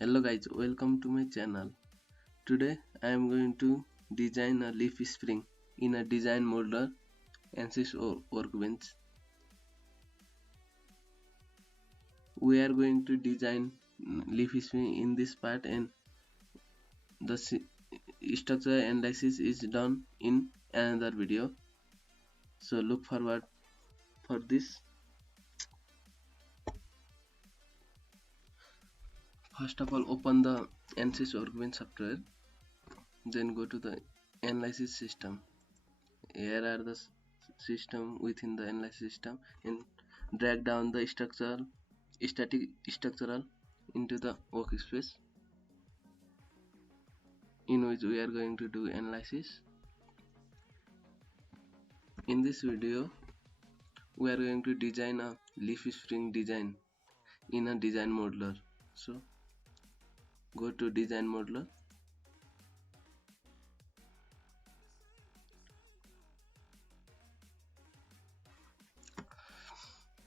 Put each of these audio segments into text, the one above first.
Hello guys, welcome to my channel. Today I am going to design a leaf spring in a design modeler Ansys Workbench. We are going to design leaf spring in this part, and the structure analysis is done in another video. So look forward for this. First of all, open the Ansys Workbench software, then go to the analysis system. Here are the system within the analysis system, and drag down the static structural into the workspace in which we are going to do analysis. In this video we are going to design a leaf spring design in a design modeler. So go to design modeler,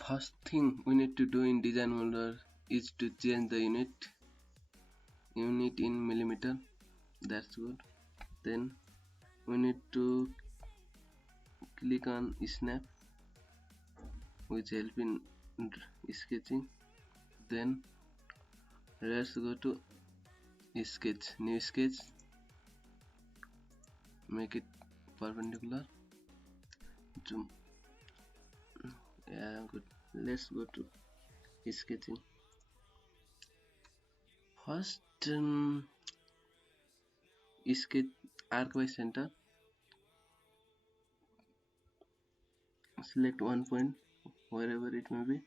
first thing we need to do in design modeler is to change the unit in millimeter. That's good. Then we need to click on snap, which help in sketching. Then let's go to sketch, new sketch, make it perpendicular, zoom. Yeah, good. Let's go to sketching. First, sketch arc by center, select one point wherever it may be,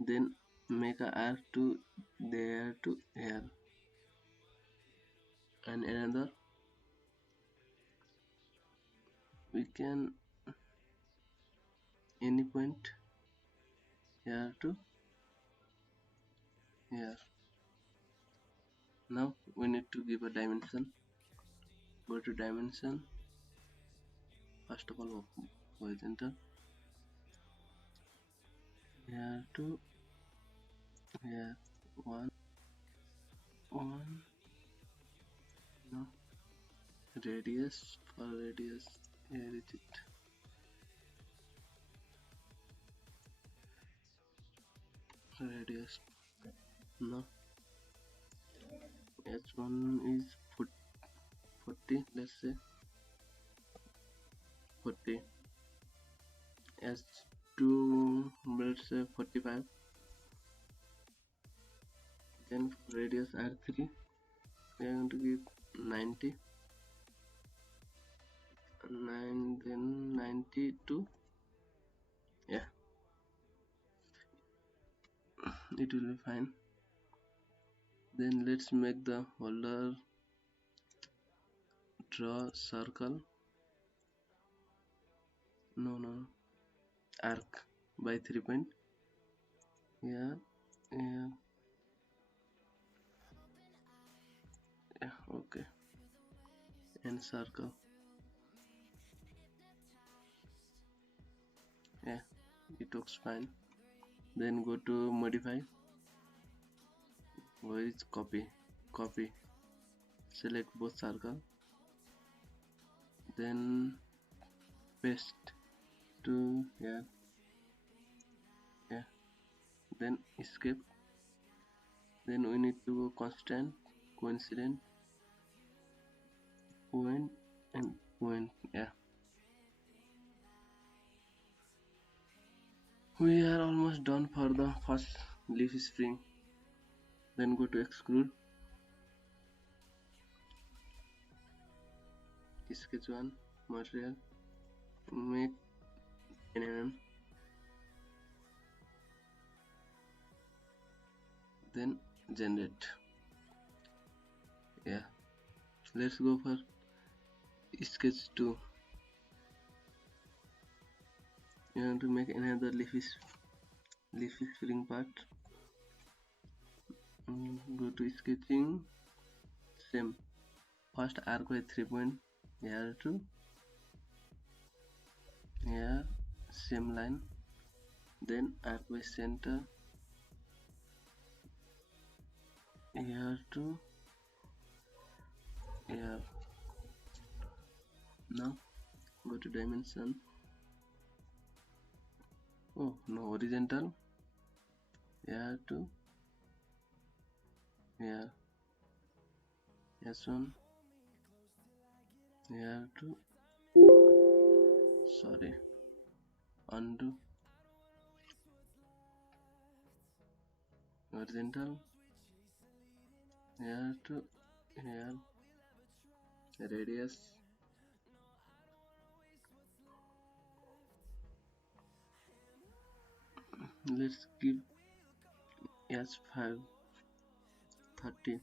then make a arc to there to here, and another we can any point here to here. Now we need to give a dimension. Go to dimension, first of all horizontal, here to here, one, no, radius, for radius, here is it, radius, no, h1 is 40, let's say 40, h2 let's say 45, then for radius r3 we are going to give 90, 9, then 92, yeah, it will be fine. Then let's make the holder, draw circle, no, arc by 3 point, yeah, okay, and circle, yeah, it looks fine. Then go to modify, where is copy, select both circle, then paste to here, yeah, then escape. Then we need to go constant, coincident, point and point, yeah. We are almost done for the first leaf spring. Then go to extrude, sketch one, material, make 10 mm, then generate, yeah. Let's go for sketch 2. You want to make another leaf spring part. Go to sketching, same, first arc by 3 point, here to here, same line, then arc by center, here to here. Now go to dimension. Oh no, horizontal. Here to here. S1 here to sorry, undo. Horizontal here to here. Radius let's give S5 30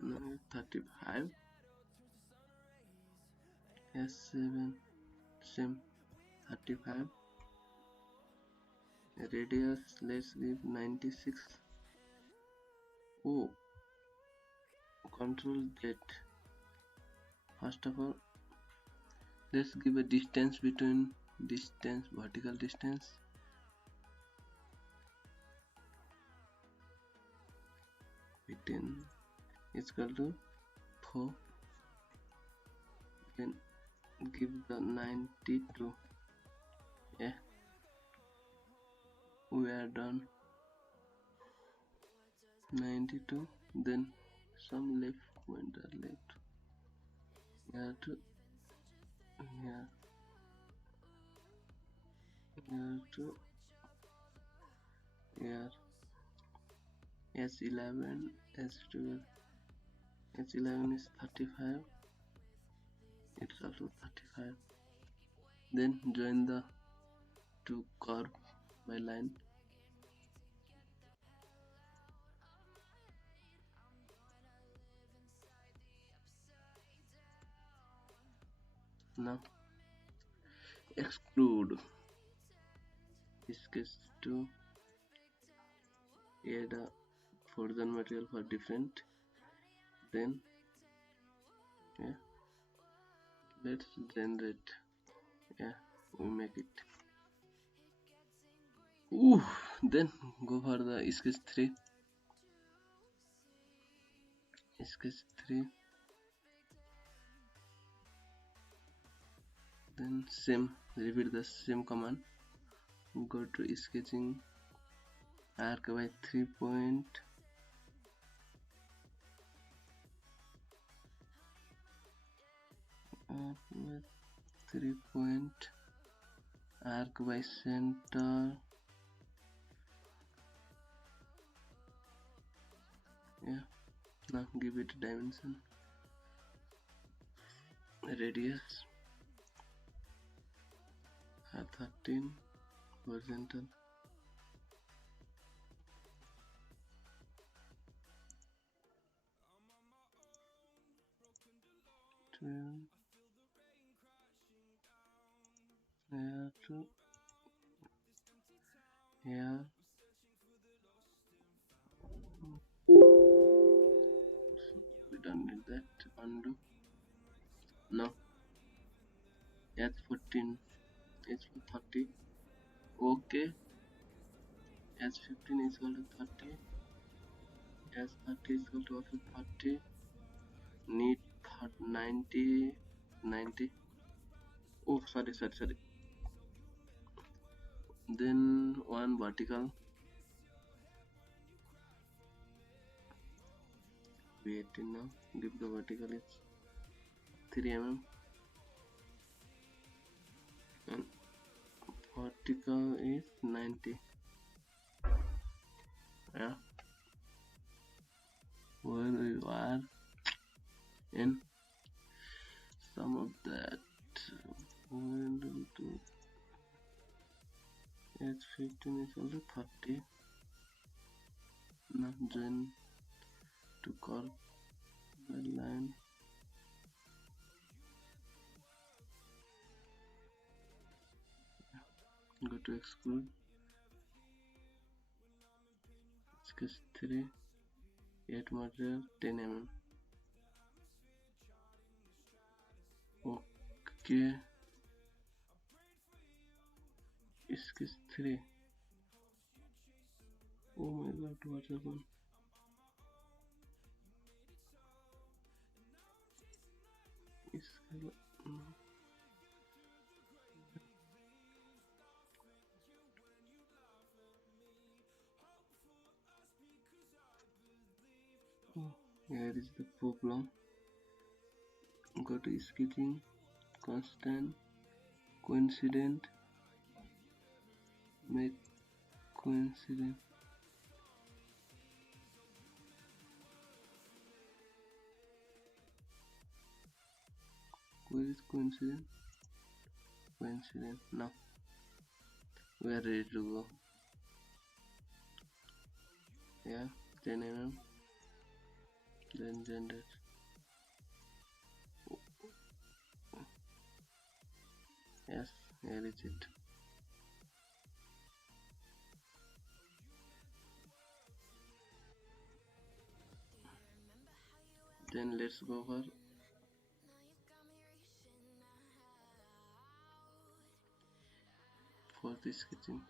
no 35 S7 same 35 radius let's give 96. Oh, control Z. First of all let's give a distance between vertical distance 15 is equal to 4. Then give the 92. Yeah, we are done. 92. Then some left pointer left here to here to here. S11 S12 S11 is 35. It's also 35. Then join the two curve by line. Now exclude sketch to add a frozen material for different. Then yeah, let's generate. Yeah, we make it. Ooh, then go for the sketch 3. Sketch 3. Then same, repeat the same command. Go to sketching, arc by 3 point. Arc by 3 point. Arc by center. Yeah. Now give it dimension. Radius. 13. Horizontal. 12. Here to here. We don't need that. Undo. No. S14 is for 30. Okay. S15 is equal to 30. S30 is equal to also 30. Need 90. 90. Oh, sorry. Then one vertical. Wait now. Give the vertical is 3 mm. And vertical is 90. Yeah, where you are in some of that. H15 is also 30. Now join to curve the line. Go to exclude. Sketch 3. 8 material 10 mm. Okay. Sketch 3. Oh my god, what happened? Here is the problem. Go to sketching, constant, coincident, make coincident. Where is coincident? Coincident. Now we are ready to go. Yeah, 10 mm. Then generate. Yes, here is it. Then let's go for the sketching.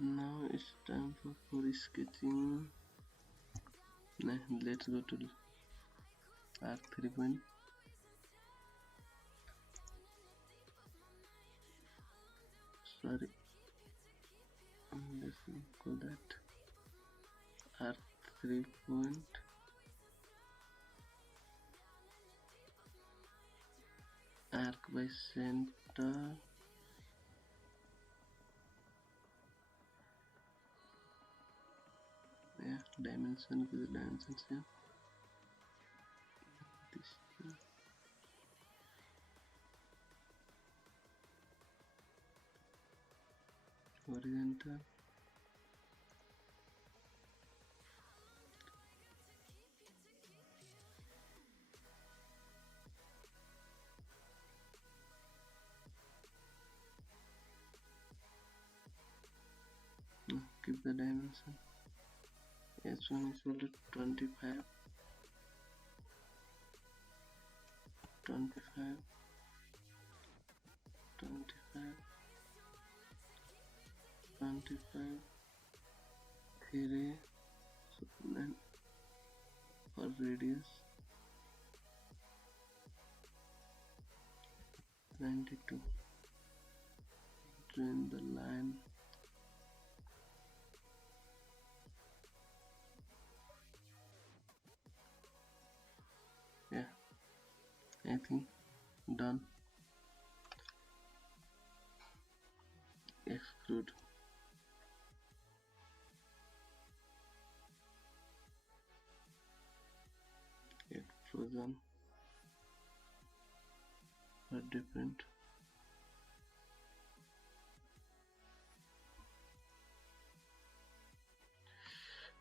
Now it's time for sketching. Now let's go to arc 3 point. Sorry, let's go that arc 3 point. Arc by center. Yeah, dimension with dimensions here. This here. Horizontal. No, keep the dimension. H1 is equal to 25, 25, 25, 25, 3, so 9 for radius, 92. Join the line. Yeah, I think done. Extrude. Extrusion are different.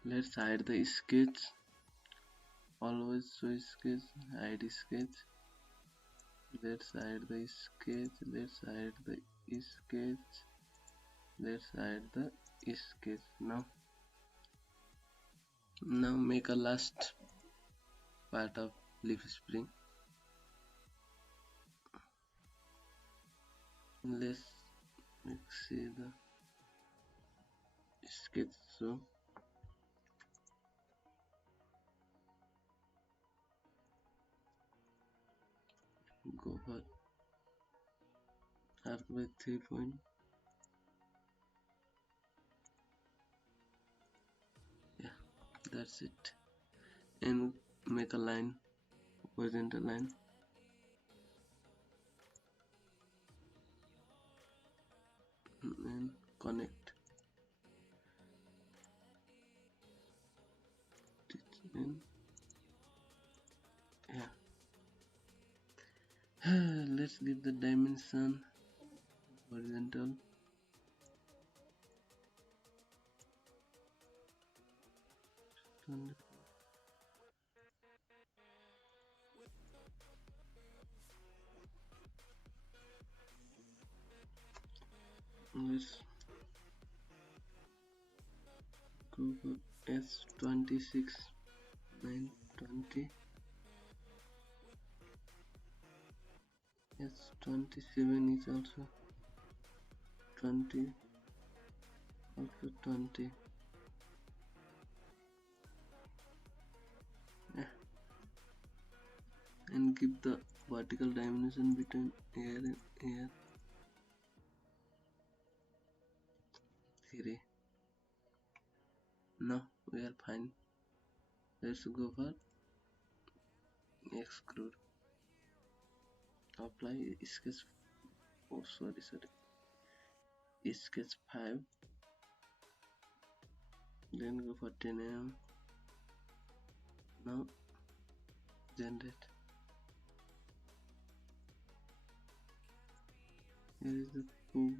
Let's hide the sketch. Always show sketch, hide sketch. Let's hide the sketch. Let's hide the sketch. Let's hide the sketch. Now make a last part of leaf spring. Let's see the sketch. So go for arc by 3 point. Yeah, that's it. And make a line, horizontal line. And connect. And yeah. Let's give the dimension horizontal. Let's go for S26 920. S27 is also 20. up to 20. Yeah. And give the vertical dimension between here and here 3. Now we are fine. Let's go for extrude. Apply sketch. Oh, sorry. Sketch 5. Then go for 10 mm. Now generate. Here is the pool.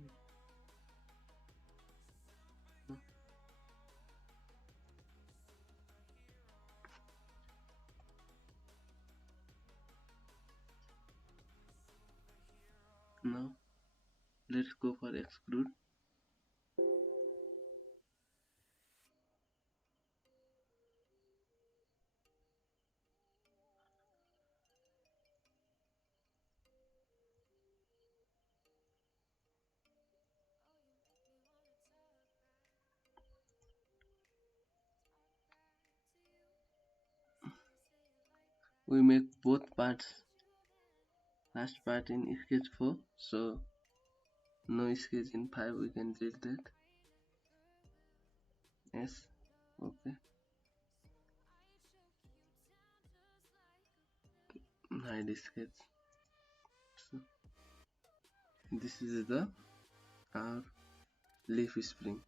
No. Now let's go for extrude. We make both parts. Last part in sketch 4, so no sketch in 5. We can delete that. Yes. Okay. Hide sketch. So this is the our leaf spring.